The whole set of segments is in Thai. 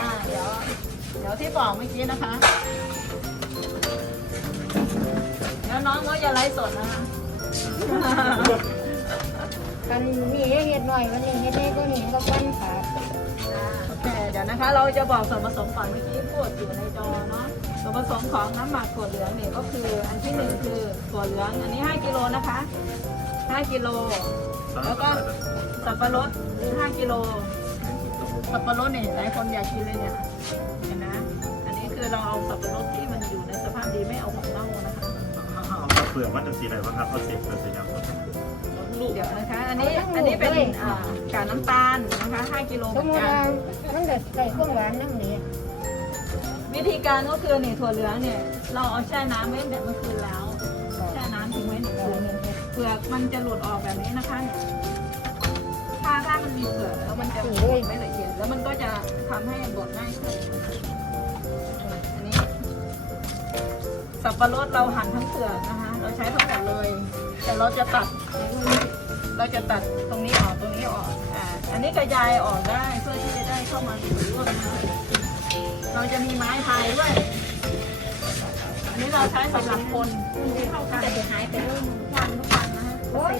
อ่าเดี๋ยวเดี๋ยวที่บอกเมื่อกี้นะคะแล้วน้องก็อย่าไลฟ์สดนะคะกันนี่เฮ็ดหน่อยวันนี้เฮ็ดได้ก็นี่ก็ปั้นขาโอเคเดี๋ยวนะคะ เราจะบอกส่วนผสมก่อนเมื่อกี้พูดอยู่ในจอเนาะส่วนผสมของน้ำหมักถั่วเหลืองเนี่ยก็คือ อันที่หนึ่งคือถั่วเหลือง อันนี้ 5กิโลนะคะ 5กิโลแล้วก็ สับปะรด5กิโล สับปะรดเนี่ยหลายคนอยากกินเลยเนี่ยเห็นนะ อันนี้คือเราเอาสับปะรดที่มันอยู่ในสภาพดีไม่เอาของเน่านะคะเอาเปลือกมันจะสีอะไรบ้างครับเอาเศษเปลือกสีดำครับเดี๋ยวนะคะ อันนี้ อันนี้เป็นอ่ากากน้ำตาลนะคะ5กิโลเหสมือนกัน มันจะใส่เครื่องหวานน้ำนี้วิธีการก็คือเนี่ยถั่วเหลืองเนี่ย เราเอาแช่น้ำไว้แบบเมื่อคืนแล้ว แช่น้ำทิ้งไว้หนึ่งคืนเปลือกมันจะหลุดออกแบบนี้นะคะเนี่ย ถ้าถ้ามันมีเปลือกแล้วมันจะบดไม่ละเอียด แล้วมันก็จะทำให้บดง่ายขึ้นอันนี้ สับปะรดเราหั่นทั้งเปลือกนะคะ เราใช้ทั้งหมดเลย แต่เราจะตัด เราจะตัดตรงนี้ออกตรงนี้ออกอ่าอันนี้กระจายออกได้เพื่อที่จะได้เข้ามาอยู่ร่วมเราจะมีไม้พายด้วย อันนี้เราใช้สำหรับคนที่เข้ากัน จะหายไปเริ่มวันทุกวันนะฮะโอ้ย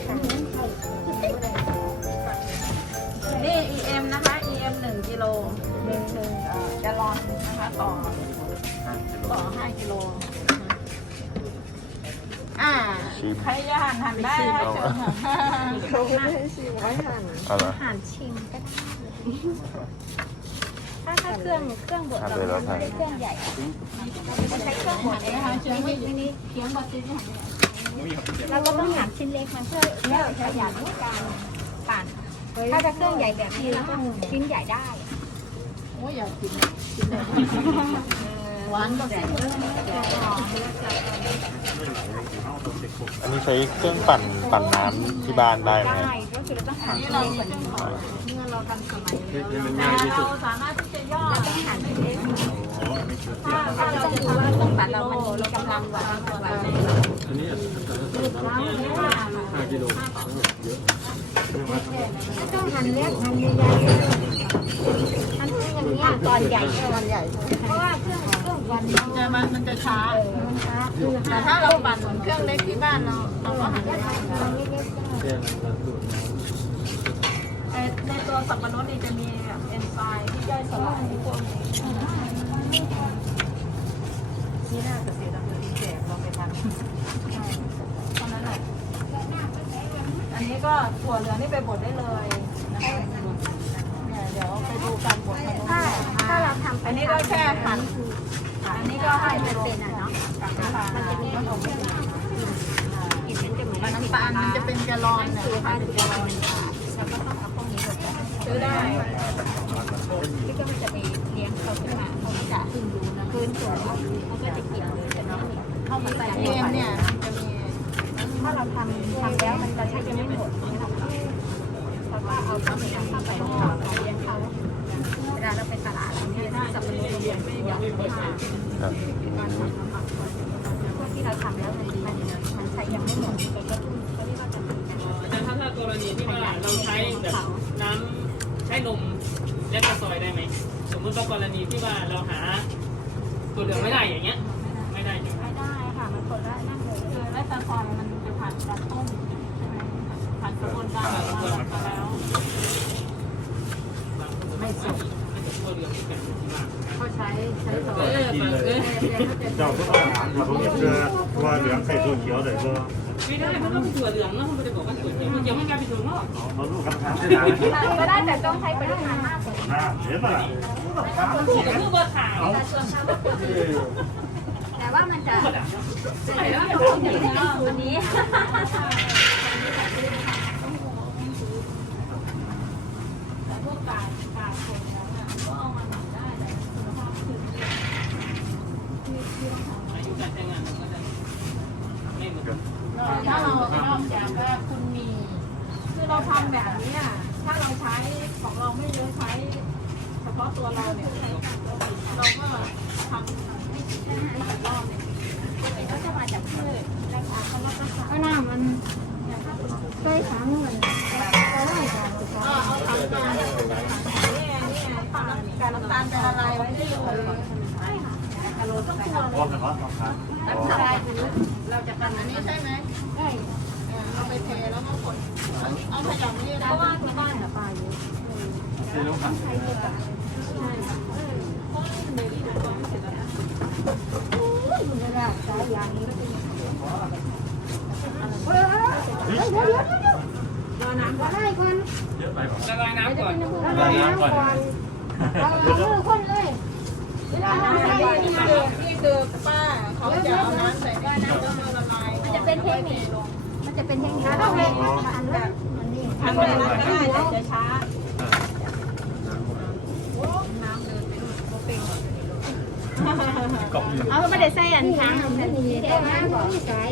ต่อต่อ5กิโลอ่าชิม ใครจะหั่นหั่นได้นะคะเชิญค่ะเอาเหรอหั่นชิมก็ได้ถ้าถ้าเครื่องเครื่องบดหั่นเราเลยแล้วใส่ไม่ได้เครื่องใหญ่มันใช้เครื่องบดเองนะคะเชิญไม่ไม่นี่เขียงบดจริงค่ะเราก็ต้องหั่นชิ้นเล็กมันเพื่อเพื่อประหยัดการปั่นถ้าจะเครื่องใหญ่แบบนี้เราก็ชิ้นใหญ่ได้โอ้ยอยากกินอะกินเลยหวานก็ใส่อันนี้ใช้เครื่องปั่นปั่นน้ำที่บ้านได้ไหมได้ก็คือเราต้องหั่นนี่ชิ้นเราเล็กเป็นของเมื่อเราทันสมัยแล้วมันง่ายที่สุดเราสามารถที่จะย่อต้องหั่นชิ้นเล็กถ้าถ้าเราต้องจะดูทำว่าว่าต้ต้อองงปั่ปันดเราเรามันมันมีกำลังกว่าอันนี้ห้ากิโลเยอะต้องหั่นเล็กหั่นใหญ่ๆหั่น ให้อย่างนี้ตอนใหญ่ตอนใหญ่ เพราะว่าเครื่องเครื่องวันมันจะมันมันจะช้ามันช้าคือแต่ถ้าเราปั่นเหมือนเครื่องเล็กที่บ้านเราเราก็หันได้หั่นเล็กๆแค่นั้นดูดแต่ในตัวสับปะรดนี่จะมีเอนไซม์ที่ย่อยสลายพวกนี้นี่น่าจะเสียดายเลยที่แจกเราไปทำเท่านั้นแหละอันนี้ก็ถั่วเหลืองนี่ไปบดได้เลยนะคะ ดี๋ยวไปดูการบดกันถ้าถ้าเราทำอันนี้ก็แค่หั่นอันนี้ก็ให้เป็มันเป็นอะเนาะมันจะมีขนมกลิ่นมันจะเหมือนน้ำตาลมันจะเป็นแกลลอนเนี่ยคือถ้าจะลอยแล้วก็ต้องเอาพวกนี้หมดซื้อได้ที่ก็มันจะไปเลี้ยงเขาขึ้นมาเขาจะขึ้นดูนะขึ้นสูงเขาก็จะกินเลยแต่เนาะเข้ามาใส่เอ็มเนี่ยจะมีถ้าเราทำทำแล้วมันจะใช้จะไม่หมดไม่หรอกแล้วก็เอาเข้าวเหนียวมาใส่ในเลี้ยงเขาเวลาเราไปตลาดเราเนี่ยสับปะรดเลี้ยงไม่ยอมไม่ทาครับอืมพวกที่เราทำแล้วมันมันมันใช้ยังไม่หมดแต่ก็เขาเรียกว่าจะเป็นการแต่ถ้าถ้ากรณีที่ว่าเราใช้แบบน้ำใช้นมและกระซอยได้ไหมสมมติว่ากรณีที่ว่าเราหาตัวเหลืองไม่ได้อย่างเงี้ย ไม่ได้ใช่ไหมไม่ได้ค่ะมันคนละนั่นเลยคือแรกตะกอนมันจะผ่านการต้มใช่ไหมผ่านกระบวนการมาแล้ว ไม่สุกไม่สุกตัว เหลืองที่เป็นที่มากเขาใช้ใช้ต่อเออเปิดเลย เจ้าก็ต้องถามว่าผมจะเจอตัวเหลืองใส่ตัวเขียวเลยก็ไม่ได้มันต้องเป็นถั่วเหลืองนะมันจะบอกว่าถั่วเขียวมันเขียวไม่กลายเป็นถั่วงอกเอาลูกคำถามที่ไหนก็ได้แต่ต้องใช้ปริมาณมากกว่านะเห็นป่ะถั่วก็คือเบอร์ขาวแต่ว่ามันจะใช่แล้วจะไม่ได้เป็นสูตรนี้แต่พวกกาดกาดคนแล้วเนี่ยก็เอากคุณ ภาพคืออายุการใช้งานมันก็จะไม่เหมือนกันถ้าเราอกจากว่าคุณมี คือเราทำแบบนี้อะถ้าเราใช้ของเราไม่เยอะใช้ เฉพาะตัวเราเนี่ยเราก็ทำไม่กี่ไม่กี่รอบเนี่ย ก็จะมาจากพืชราคาเขาก็ก็น่ามันเคยถามเหมือนก็ได้ค่ะ ก็เอาทำมา การน้ำตาลไปละลายไว้ที่หัวเลย พร้อมนะครับครับ น้ำลายหรือ เราจะกันอันนี้ใช่ไหมได้เอาไปเทแล้วก็กดเอาขยำนี่เพนะราะว่าที่บ้านอะปลาเยอะที่ลูกหันใช้เยอะอะคุณไม่ได้ใช้ยางนี้รอน้ำก่อนได้ก่อนเยอะไปป่ะละลายน้ำก่อนรอน้ำก่อนเราเอามือคนเลยเวลาน้ำใส่นี่คือนี่คือป้าเขาจะเอาน้ำใส่ในน้ำแล้ว มันจะเป็นเทคนิคมันจะเป็นเทคนิคถ้าเป็นอันนั้นอันนี้ทำแบบนั้นก็ได้แต่จะช้าเอาไม่ได้ใส่อันช้างอันนี้ได้ไหมบอกใส่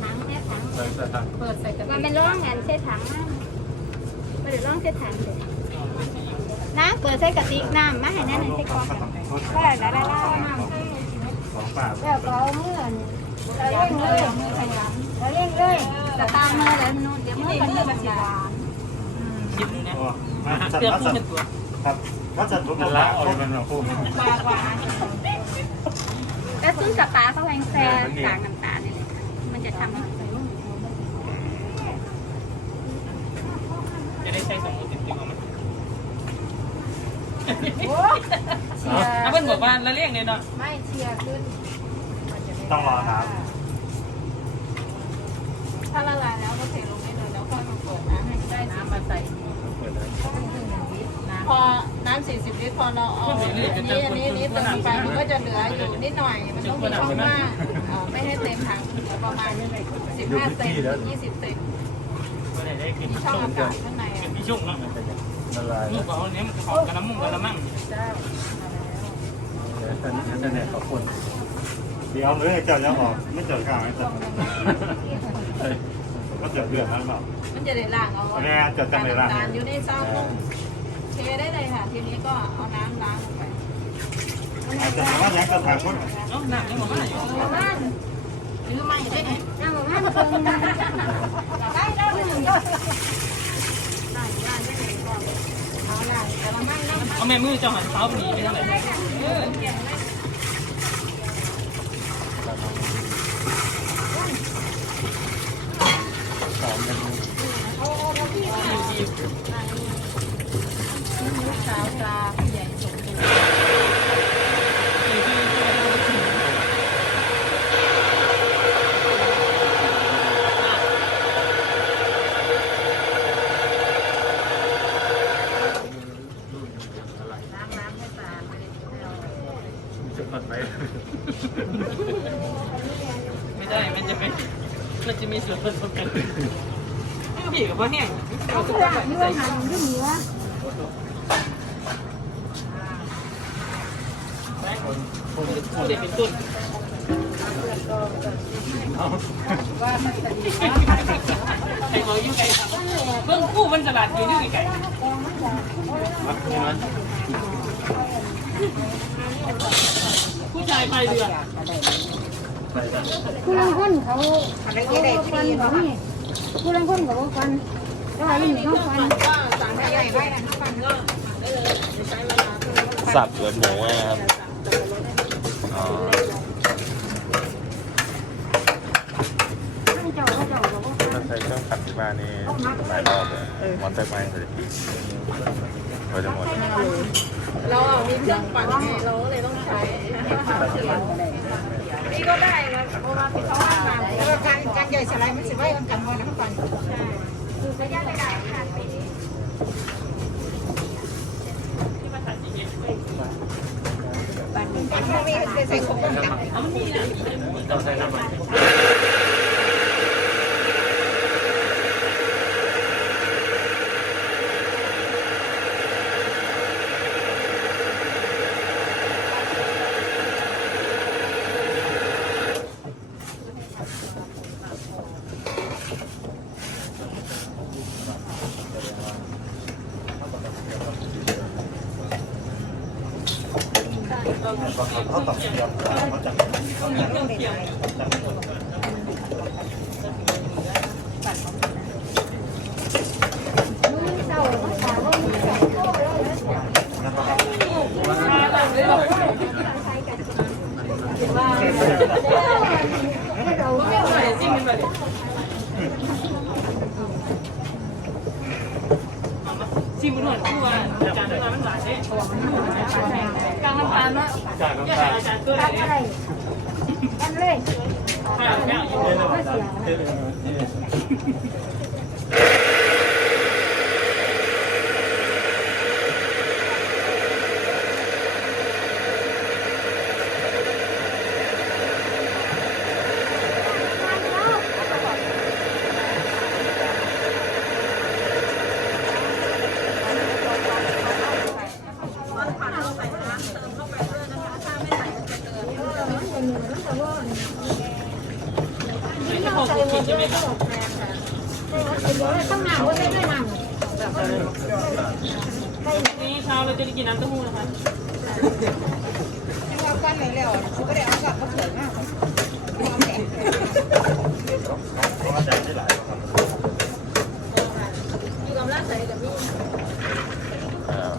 ถังแค่ถังเลยแต่ทางเปิดใส่กระมันเป็นร่องอันใช่ถังไม่ได้ร่องใช่ถังเลยน้ำเปิดใส่กระติกน้ำมาให้นั่นใส่ก่องก็ได้ได้ได้น้ำส่สองปากแล้วก็เอามือ เราเล่งเลยมือขยันเราเล่งเลยจะตามมือแล้วนู่นเดี๋ยวมือมันจะสีหวานชิมเนี่ยมาหาจัดเกลือมาคู่จัดเป็นตัวครับมาจัดผมละเอาเป็นแบบพูดปลากว่าแล้วซึ่งสปาเขาแพงแซ่ต่างต่างๆนี่มันจะทำจะได้ใช้สมุนติดตัวมันเชียเอาเพื่อนบอกว่าละเลี่ยงเลยเนาะไม่เชียขึ้น ต้องรอน้ถ้าละลายแล้วก็เทลงได้เลยแล้วค่อยมาเปิดน้ำให้ได้น้ำมาใส่ำเปิดเลยพอน้ำ40ลิตรพอเราเอาอันนี้อันนี้อันนี้เติมไปมันก็จะเหลืออยู่นิดหน่อย มันต้องมีช่องว่างไม่ให้เต็มถังประมาณ15เซน20เซนไม่ได้ได้กินที่ช่องชุ่มอากาศข้างในกิอะนชุ่มเนาะละลายนี่บอกว่าเนี้ยมันหอมกระมุงกระมังเดี๋ยวอินเทอร์เน็ตขอบคุณ เดี๋ยวเลยจัดแล้วออกไม่จัดข้างไม่จัดก็จัดเดือดนั่นเปล่ามันจะได้ล้างเอาแน่จัดจังเลยล่ะน้ำตาลอยู่ในซาวนุ่มเทได้เลยค่ะ ทีนี้ก็เอาน้ำล้างลงไปอาจจะว่ายังกระถางคนเอ้าหนักยังบอกว่าอยู่บ้านหรือไม่ได้ไหมน้ำบ้านเพิ่งได้ได้หนึ่งเอาล้างแต่ละมั่งน้ำเอาแม่มือเจ้าหันเท้าไปนี่ไปทางไหนเออ สองเมนูสาวตาผู้ใหญ่สมบูรณ์จะกดไปไม่ได้ มันจะเป็น มันจะมีส่วนผสมกันผีกับพ่อแห้งเอาทุกอย่างนี่ใส่ว่าหันที่เหนือผู้เด็กเป็นต้นเอาใครบอยู่ไกลเบิ่งคู่มันสลัดอยู่ยู่ไกลผู้ชายพายเรือ ผู้ลังคนเขาอะไรก็ได้ที่ดีเขานี่ผู้ลังคนเขาฟันแล้วอะไรอยู่ต้องฟันก็สั่งให้ใหญ่ไว้นะทุกคนก็ได้เลยใช้เวลาเท่าไหร่สับเหลือหมูนะครับอ๋อเจ้าเขาเจ้าเขาถ้าใช้เครื่องปั่นที่บ้านนี่หลายรอบเลยมอนเตอร์ไมค์เลยไว้ทั้งหมดเราเอามีเครื่องปั่นไงเราก็เลยต้องใช้ นี่ก็ได้นะเพราะว่าที่เขาให้มาแล้วก็การการใหญ่สไลายมันสิไว้กันกันไว้แล้วก่อนใช่คือระยะเวลาค่ะที่มาถ่ายจีเอสปั่นพวกนี้ใส่ของกันเอามันนี่นะต้องใส่น้ำมัน เขาตัดเสียบเขาจับ เครื่องเคียง มือเจ้าเขาขาว่ามือเจ้า นะครับ จิ้มกันไปดิจิ้มมันหน่อยที่ว่าจานน้ำมันหวานเนี่ย กลางน้ำตาลเนาะจากแค่น้ำตาลอาจารย์เกิดอะไรเนี่ยกันเลยไม่เสีย น้ำตาลเทเลย มันผ่านเราใส่น้ำเติมเข้าไปด้วยนะคะถ้าไม่ใส่มันจะเกิน ไม่ใช่พอกินใช่ไหมครับ ต้องหนาวได้ด้วยนั่ง นี่ เช้าเราจะได้กินน้ำเต้าหู้นะคะเพราะว่าใจได้หลายครับอยู่กับร้านใส่กับพี่อ่า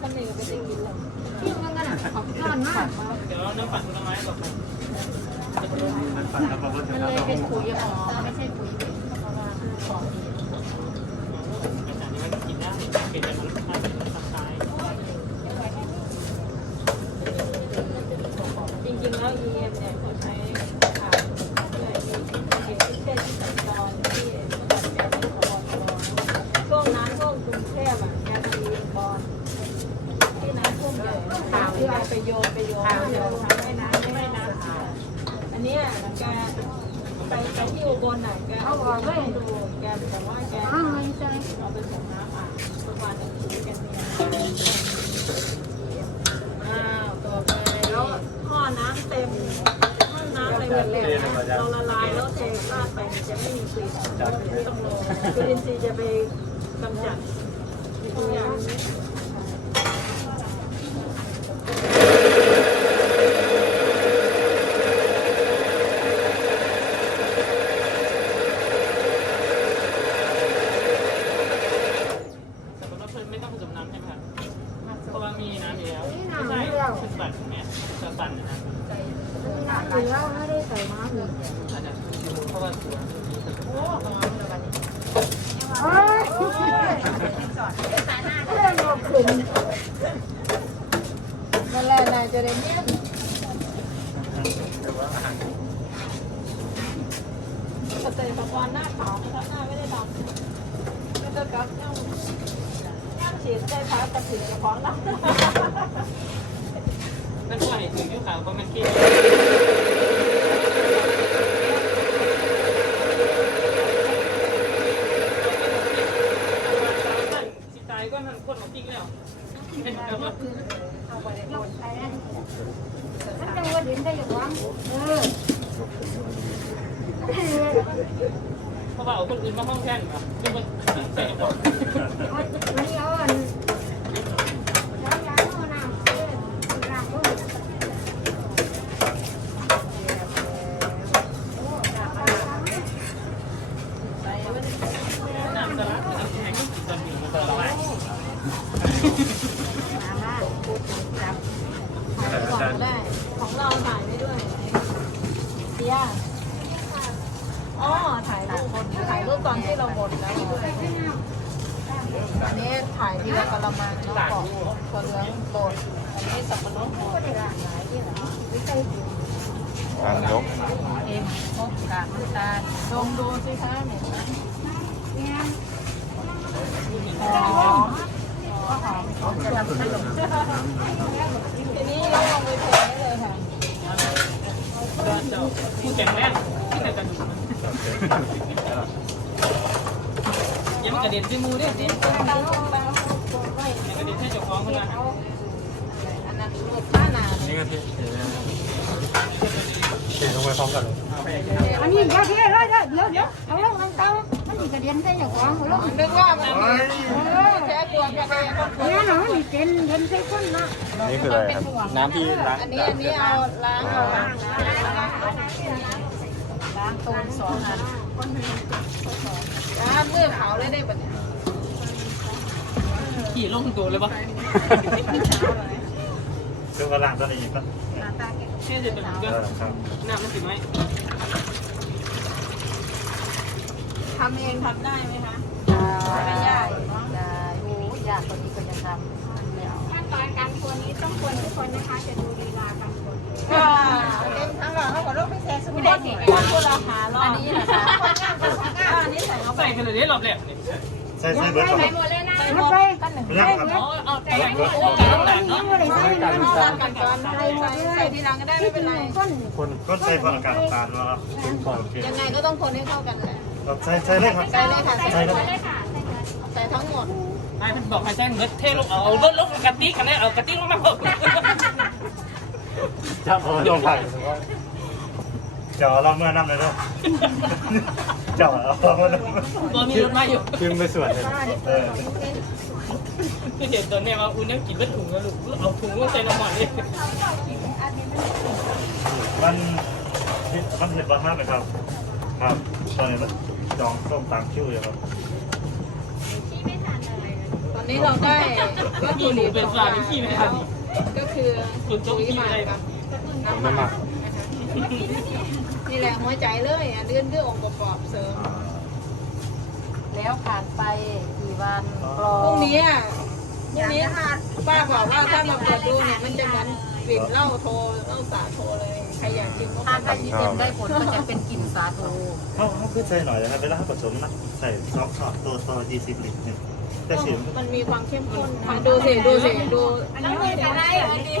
คนหนึ่งก็ไปกินกินเลย ที่มันกันอะขอบก้อนมาก เดี๋ยวน้ำปั่นผลไม้ก่อน มันปั่นแล้วก็เพิ่ม มัน น้ำ เลย เต้า เป็น หู้ ปุ๋ยอ๋อไม่ใช่ปุ๋ยเพราะว่าของ อาจารย์นี่มันกินได้เป็นแบบมันมันเป็นสับคาย จริงๆแล้ว EM เนี่ยเขาใช้ผ่านเพื่อที่ที่เทศที่สัญจรที่จัดแจงที่พบตรช่วงนั้นช่วงกรุงเทพอะแกมีบอลที่น้ำท่วมใหญ่ข่าวที่ไปโยนไปโยนโยนทำให้น้ำไม่น้ำขาดอันเนี้ยแก ไปไปที่อุบลน่ะแกเอาออกเลยดูแกบอกว่าแกอ้าไม่ใช่เราไปส่งน้ำอะทุกวันนี้แกมีอ้าวต่อไปแล้วท่อน้ำเต็มท่อน้ำเต็มเลยเราละลายแล้วเทราดไปจะไม่มีกลิ่นไม่ต้องรอจุลินทรีจะไปกำจัดทุกอย่าง แต่ว่าเพิ่นไม่ต้องผสมน้ำใช่ไหมครับเพราะว่ามีน้ำอยู่แล้วไม่ใช่คือปั่นเนี่ยจะปั่นนะ น้ำเหลือไม่ได้ใส่น้ำเลย อาจจะเพราะว่าตัว โอ้ยเรื่องงบขึ้ นั่นแหละนายจะได้เนี่ยสเตย์สปอนหน้าขาวนะครับหน้าไม่ได้ดำไม่ต้องกับย่างย่างฉีดได้พักกระสีกระเพาะละนั่นก็ให้ถึงยุคขาวเพราะมันคิดสิตายก็นั่นคนมาปิ้งแล้วเป็นแบบว่า มันจะว่าดินได้อย่างวังเออ เพราะว่าเอาคนอื่นมาห้องแท่นครับเป็นคนใส่กระป๋อง มันเอาอันแล้วยาโน่น้ำเออน้ำก็ น้ำสลัดน้ำแข็งตอนอยู่มันก็ละลาย ก่อนได้ ของเราถ่ายได้ด้วยเดียอ๋อถ่ายรูปถ่ายรูปตอนที่เราบดแล้วด้วยอันนี้ถ่ายทีละกะละมังแล้วบอกตัวเหลืองบดอันนี้สับปะรดบด ทางยกเอ็มพกกากน้ำตาลองดูสิคะเนี่ยหอมก็หอมหอมแบบทีนี้เราลงไปเทได้เลยค่ะก็จะผู้แข็งแรงที่แต่กระดูกยังไม่กระเด็นด้วยมือด้วยเด็นกระเด็นให้ของคนละอันนั้นลูกข้า นี่ก็ที่เขียนลงไปพร้อมกันเลยอันนี้เดี๋ยวเดี๋ยเดี๋ยวเดี๋ยวเอาลงน้ำเตามันมีกระเด็นใส่อย่างของลงนึกว่ามันแค่ตัวกระเด็นเนี่ยเนาะมีเด่นเด่นใส่คนนะนี่คืออะไรครับน้ำที่ล้างอันนี้อันนี้เอาล้างเอาล้างล้างตูนสองอันล้างมือขาเลยได้ปะเนี่ยขี่ลงตัวเลยปะ คือว่าล้างตัวนี้ก็แค่จะเป็นเอเรื่องอครับน้ำมันสิไหมทำเองทำได้ไหมคะ ไม่ยากได้โอ้ยากกว่านี้ก็จะทำขั้นตอนการคนนี้ต้องคนทุกคนนะคะ จะดูลีลาการคนก็เต็มทั้งหลังเขาบอกว่าไม่แซ่สมุไม่นได้ไพรสิคนคนละหารอบอันนี้นะคะคนงานคนงานก็อันนี้ใส่เข้าไปใส่กันเลยรอบแรกเนี่ยใช่ใช่เบิร์ดใส่ครับห มดเลยนะใส่หมดเลยยกันหนึ่งเรื่องครับอ๋อเอาแต่ละคนแต่ละแบบเนาะไม่ได้ใส่ไม่ได้เอากันก่อนใส่ทีหลังก็ได้ไม่เป็นไรคนคนก็ใส่พลังการน้ำตาลแล้วครับเป็นก่อนเขียนยังไงก็ต้องคนให้เข้ากันแหละครับใส่ใส่เลยครับใส่เลยค่ะใส่เลยใส่ทั้งหมดไอ้มันบอกให้แจ้เงินเทลงเอารถลงกะติกันได้เอากะติลงมาพบจับเอาลงไป เจาะเราเมื่อน้ำเลยด้วยเจาะเอาเราเมื่อน้ำตัวมีรถมาอยู่พิมพ์ไปส่วนเลยเออคือเห็นตัวเนี่ยว่าอุ้นยังกินไม่ถุงแล้วลูกเอาถุงลงใส่น้ำมันนี่มันมันเห็นบ้างมากไหมครับ ครับตอนนี้มันจองส้มตามคิวอยู่ครับตอนนี้เราได้วัตมีถุหนูดิบเป็นปลาเป็นขี้ไม่ทันก็คือคุณต้องปุ๋ยขี้หมักอะไรกับน้ำหมัก นี่แหละหัวใจเลยอะเลื่อนด้วยองค์ประกอบเสริม แล้วผ่านไปกี่วันกรอพรุ่งนี้อะพรุ่งนี้ป้าบอกว่าถ้ามาเปิดดูเนี่ยมันจะเหมือนกลิ่นเหล้าโทเหล้าสาโทเลย ใครอยากชิมก็ถ้ามาใครที่เต็มได้ผลก็จะเป็นกลิ่นสาโทเขาเขาคือใส่หน่อยนะครับเวลาผสมนะใส่ซอฟต์ช็อตตัวต่อ20ลิตรเนี่ยแต่เสียงมันมีความเข้มข้นค่ะดูสิดูสิดูอันนี้ไม่ได้ได้อันนี้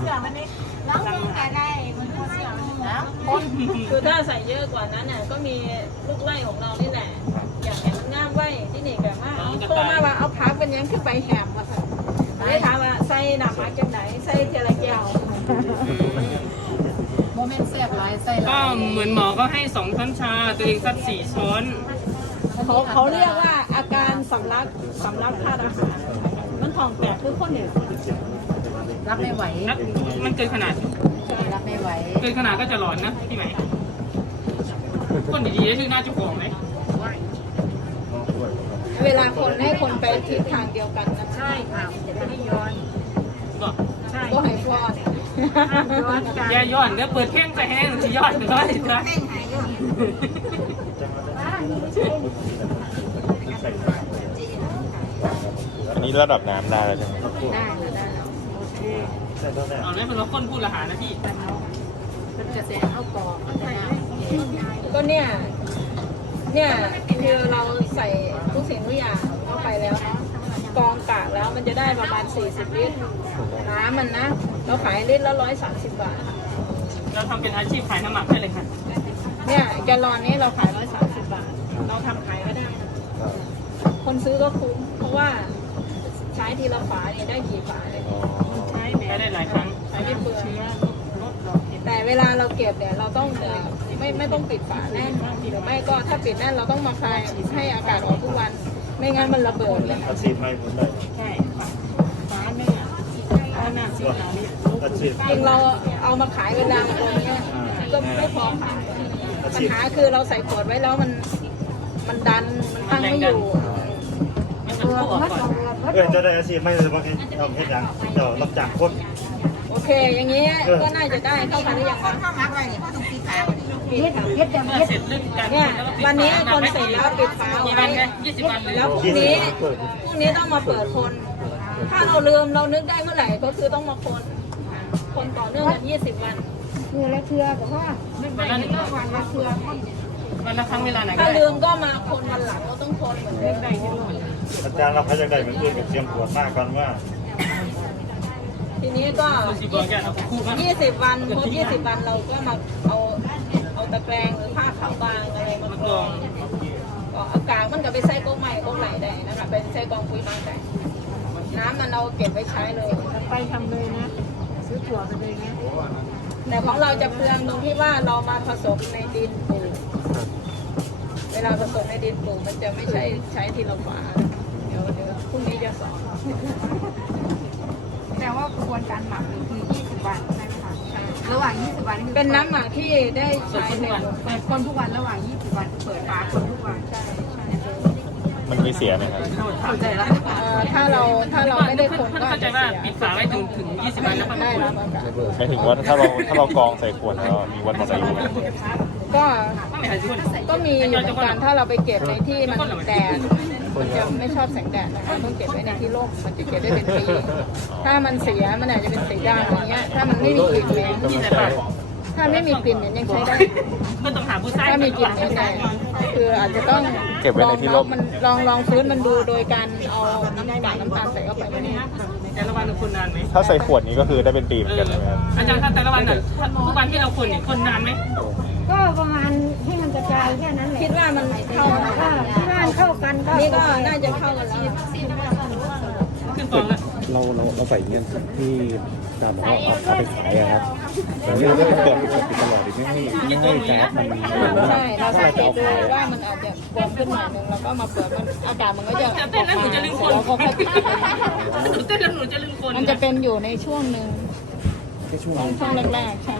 เสือมันนี่แล้วมันก็ได้มั นก็เสือนะคนคือถ้าใส่เยอะกว่านั้นเนี่ยก็มีลูกไล่ของเรานี่แหละอยากเห็นมันง่ามไว้ที่นี่แบบว่าเอาโตมาว่าเอาพักเป็นยังขึ้นไปแหมมาค่ะได้ถามว่าใส่หนักมาจังไหนใส่เทละแก้วโมเมนต์แซ่บหลายใส่หก็ลายเหมือนหมอก็ให้สองช้อนชาตัวเองสักสี่ช้อนเขาเขาเรียกว่าอาการสำลักสำลักธาตุอาหารมันของแตกคือคนเนี่ยรับไม่ไหวแล้วมันเกินขนาด รับไม่ไหวเกินขนาดก็จะหลอนนะพี่ไหมคนดีๆได้ชื่อหน้าจุกของไหมเวลาคนให้คนไปทิศทางเดียวกันนะใช่ค่ะไม่ได้ย้อนบอกใช่ก็ให้ฟอดย้อนกันอย่าย้อนเดี๋ยวเปิดแข้งไปแห้งสิย้อนไปน้อยนะอันนี้ระดับน้ำได้แล้วใช่ไหมได้แล้วได้แล้วโอเค ใส่ตัวเนี่ยเอาเลยเป็นว่าคนพูดละหานะพี่มันจะแซงเข้ากอบมันจะน้ำก็เนี่ย เนี่ยคือเราใส่ทุกสิ่งทุกอย่างเข้าไปแล้วนะกองกากแล้วมันจะได้ประมาณ 40 ลิตร น้ำมันนะ เราขายลิตรละ130บาท เราทำเป็นอาชีพขายน้ำหมักได้เลยค่ะ เนี่ยแกลลอนนี้เราขาย130บาท เราทำขายก็ได้ คนซื้อก็คุ้ม เพราะว่าใช้ทีละฝาเนี่ยได้กี่ฝาเลย ใช้ได้หลายครั้งใช้ไม่เปลืองแต่เวลาเราเก็บเนี่ยเราต้องเอ่อไม่ไม่ต้องปิดฝาแน่นหรือไม่ก็ถ้าปิดแน่นเราต้องมาคลายให้อากาศออกทุกวัน ไม่งั้นมันระเบิดเลยอาชีพไม่ผมได้ใช่ฟ้าแม่ฟ้าหน้าสีขาวนี่อาชีพจริงเราเอามาขายเวลาตัวเนี้ยก็ไม่พอขายปัญหาคือเราใส่ขวดไว้แล้วมัน มันดันมันตั้งไม่อยู่มันจะ เข้าออกก่อนเพื่อนจะได้อาชีพไม่เลยบางทีเราเห็นอย่างเดี๋ยวรับจ้างคนโอเค อย่างนี้ก็น่าจะได้เข้ามาหรือยังคะเข้ามาไว้นี่เขาต้องปิดฝาปิดค่ะเฮ็ดจังเมื่อเฮ็ดเสร็จเรื่องการเนี่ยวันนี้คนเสร็จแล้วปิดฝากี่ไว้วันคะยี่สิบวันหรือแล้วพรุ่งนี้พรุ่งนี้ต้องมาเปิดคน ถ้าเราลืมเรานึกได้เมื่อไหร่ก็คือต้องมาคน คนต่อเนื่องกัน20วันคือละเทือกับว่าวันละหนึ่งวันละเทือวันละครั้งเวลาไหนก็ถ้าได้ลืมก็มาคนวันหลังก็ต้องคนเหมือนเดิม อาจารย์เราพยายามได้เหมือนอื่นกับเตรียมตัวมากกันว่าทีนี้ก็คุณสิบอกแกเอาคู่กัน20วันครบ20วันเราก็มาเอาเอาตะแกรงหรือผ้าขาวบางอะไรมากรองก็อากาศมันก็ไปใส่กองใหม่กองไหลได้นะคะเป็นใส่กองปุ๋ยบางได้น้ำมันเราเก็บไว้ใช้เลยไปทำเลยนะซื้อถั่วไปเลยนะแต่ของเราจะเปลืองตรงที่ว่าเรามาผสมในดินปลูกเวลาผสมในดินปลูกมันจะไม่ใช่ใช้ทีละฝา ดี๋ยวเดี๋ยวพรุ่งนี้จะสอนแต่ว่ากระบวนการหมักนี่คือ20 วันใช่ไหมคะระหว่าง 20 วันนี่คือเป็นน้ำหมักที่ได้ใช้ในเปิดคนทุกวันระหว่าง 20 วันเปิดฝาคนทุกวันมันมีเสียไหมครับเข้าใจแล้วเอ่อถ้าเราถ้าเราไม่ได้คนก็เข้าใจจะว่าเสียปิดฝาไว้ถึงถึง 20 วันแล้วก็ได้รับอากาศหมายถึงว่าถ้าเราถ้าเรากรองใส่ขวดแล้วมีวันหมดอายุไหมก็ไม่หายทุกคนก็มีอยู่เหมือนกันถ้าเราไปเก็บในที่มันแดด มันจะไม่ชอบแสงแดดนะคะต้องเก็บไว้ในที่ร่มมันจะเก็บได้เป็นปีถ้ามันเสียมันอาจจะเป็นสีดำอย่างเงี้ย ถ้ามันไม่มีกลิ่นเหม็นที่ไหนบ้างถ้าไม่มีกลิ่นเหม็นยังใช้ได้ก็ต้องหาผู้ชายถ้ามีกลิ่นเหม็นเนี่ยคืออาจจะต้องเก็บไว้ในที่ร่มมันลองลองฟื้นมันดูโดยการเอาน้ำตาลน้ำตาลใส่เข้าไปในนี้แต่ละวันเราคนนานไหมถ้าใส่ขวดนี้ก็คือได้เป็นปีเหมือนกันใช่ไหมครับอาจารย์ถ้าแต่ละวันน่ะทุกวันที่เราคนเนี่ยคนนานไหม ก็ประมาณให้มันกระจายแค่นั้นแหละคิดว่ามันเข้ากันก็ที่บ้านเข้ากันก็นี่ก็น่าจะเข้ากันแล้วขึ้นฟองแล้วเราเราเราใส่เงี้ยที่อาจารย์บอกว่าเอาเอาไปขายอะครับแต่เนี่ยเราต้องเปิดปิดปิดตลอดดิไม่ให้ไม่ให้แก๊สมันใช่เราถ้าสัเรางจะเกเอาตดูขายว่าอะมันอาจจะบวมขึ้นหน่อยนึงแล้วก็มาเปิดมันอากาศมันก็จะอเต้นแล้วหนูจะลืมคนแล้วก็ค่อยปิดหนูเต้นแล้วหนูจะลืมคนมันจะเป็นอยู่ในช่วงหนึ่งแค่ช่วงช่วงช่วงแรกๆใช่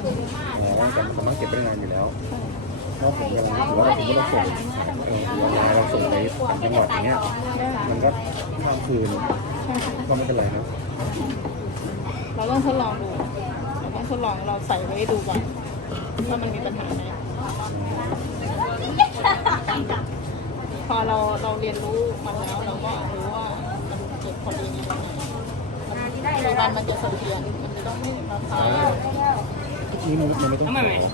อ๋อแต่มันสามารถเก็บได้นานอยู่แล้วเพราะผมกำลังถือว่าผมก็เราส่งเออออนไลน์เราส่งไปต่างจังหวัดอย่างเงี้ยมันก็ข้ามคืนก็ไม่เป็นไรนะเราต้องทดลองดูเราต้องทดลองเราใส่ไว้ดูก่อนว่ามันมีปัญหาไหมพอเราเราเรียนรู้มันแล้วเราก็รู้ว่ามันเก็บพอดียังไงมันวันมันจะเสถียรมันจะต้องไม่มาพาย นี่มันมันไม่ต้อง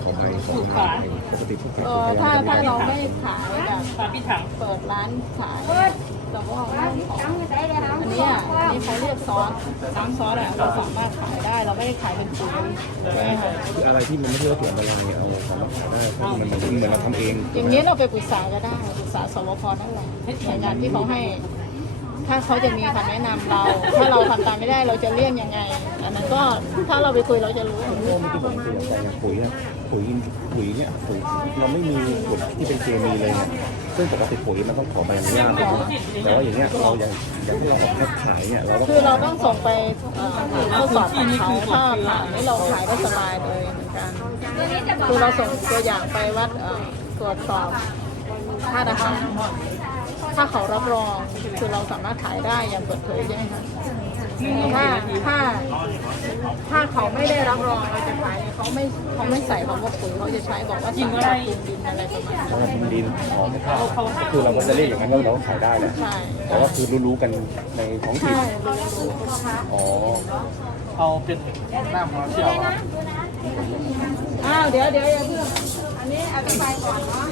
ขอไปขอไปปกติทุกครั้งเออถ้าถ้าเราไม่ขายแบบฝาปิดถังเปิดร้านขายเราก็ไม่ขออันนี้อะอันนี้เขาเรียกซอสน้ำซอสอะเราสามารถขายได้เราไม่ได้ขายเป็นปุ๋ยใช่คืออะไรที่มันไม่ใช่วัตถุอันตรายเอาของมาขายได้เพราะมันมันเหมือนเราทำเอง อย่างนี้เราไปปรึกษาก็ได้ปรึกษาสวพนั่นแหละหน่วยงานที่เขาให้ ถ้าเขาจะมีคำแนะนำเรา ถ้าเราทำตามไม่ได้เราจะเลี่ยงยังไงอันนั้นก็ถ้าเราไปคุยเราจะรู้โอ้ไม่ที่ผมคุยแต่อย่างปุ๋ยอะปุ๋ยปุ๋ยเนี่ยปุ๋ยเราไม่มีปุ๋ยที่เป็นเคมีเลยเนี่ยซึ่งปกติปุ๋ยมันต้องขอใบอนุญาตถูกไหมแต่ว่าอย่างเงี้ยเราอย่างอย่างที่เราออกแค่ขายเนี่ยเราต้องคือเราต้องส่งไปเอ่อทดสอบของเขาถ้าผ่านนี่เราขายก็สบายเลยเหมือนกันคือเราส่งตัวอย่างไปวัดเอ่อตรวจสอบค่าอาหาร ถ้าเขารับรองคือเราสามารถขายได้อย่างเปิดเผยใช่ไหมคะถ้าถ้าถ้าเขาไม่ได้รับรองเราจะขายเขาไม่เขาไม่ใส่คำว่าปุ๋ยเขาจะใช้บอกว่าสารปรับปรุงดินอะไรประมาณเพราะนั้นว่ามันดินหอมก็คือเราก็จะเรียกอย่างนั้นว่าเราก็ขายได้แหละใช่ แต่ว่าคือรู้ๆกันในท้องถิ่นใช่รู้อ๋อเอาเป็นหน้ามาเที่ยวอ้าวเดี๋ยวเดี๋ยวอย่าเพิ่งอันนี้อธิบายก่อนเนาะ